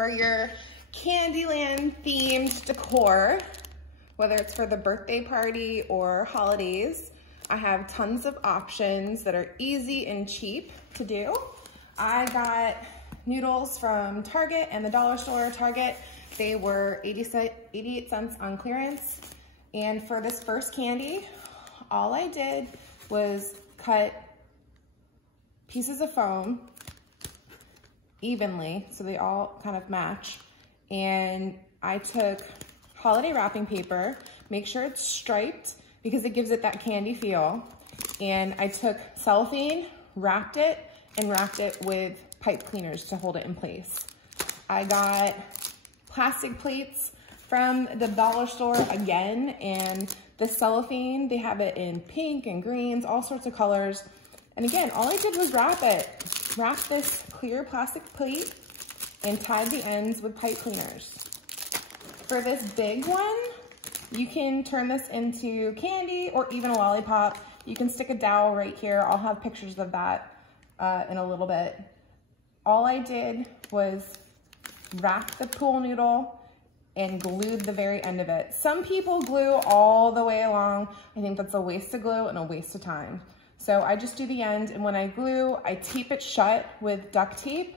For your Candyland themed decor, whether it's for the birthday party or holidays, I have tons of options that are easy and cheap to do. I got noodles from Target and the dollar store. Target, they were 88 cents on clearance. And for this first candy, all I did was cut pieces of foam evenly so they all kind of match. And I took holiday wrapping paper, make sure it's striped because it gives it that candy feel. And I took cellophane, wrapped it, and wrapped it with pipe cleaners to hold it in place. I got plastic plates from the dollar store again, and the cellophane, they have it in pink and greens, all sorts of colors. And again, all I did was wrap it. Wrap this clear plastic plate and tied the ends with pipe cleaners. For this big one, you can turn this into candy or even a lollipop. You can stick a dowel right here. I'll have pictures of that in a little bit. All I did was wrap the pool noodle and glued the very end of it. Some people glue all the way along. I think that's a waste of glue and a waste of time. So I just do the end, and when I glue, I tape it shut with duct tape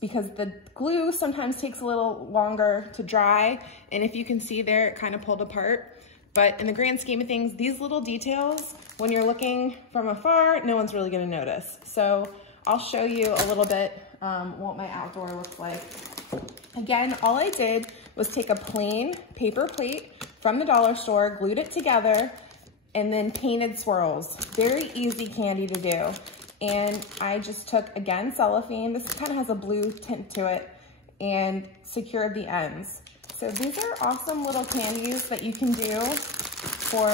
because the glue sometimes takes a little longer to dry. And if you can see there, it kind of pulled apart. But in the grand scheme of things, these little details, when you're looking from afar, no one's really gonna notice. So I'll show you a little bit what my outdoor looks like. Again, all I did was take a plain paper plate from the dollar store, glued it together, and then painted swirls. Very easy candy to do. And I just took, again, cellophane. This kind of has a blue tint to it, and secured the ends. So these are awesome little candies that you can do for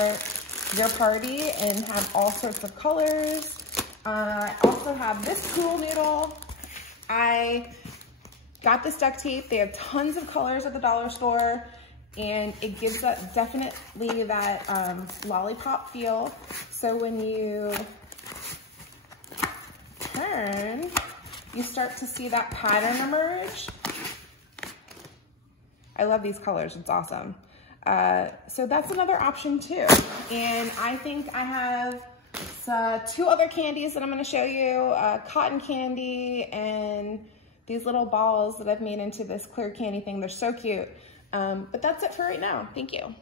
your party and have all sorts of colors. I also have this pool noodle. I got this duct tape. They have tons of colors at the dollar store, and it gives that definitely that lollipop feel. So when you turn, you start to see that pattern emerge. I love these colors, it's awesome. So that's another option too. And I think I have two other candies that I'm gonna show you, cotton candy and these little balls that I've made into this clear candy thing. They're so cute. But that's it for right now. Thank you.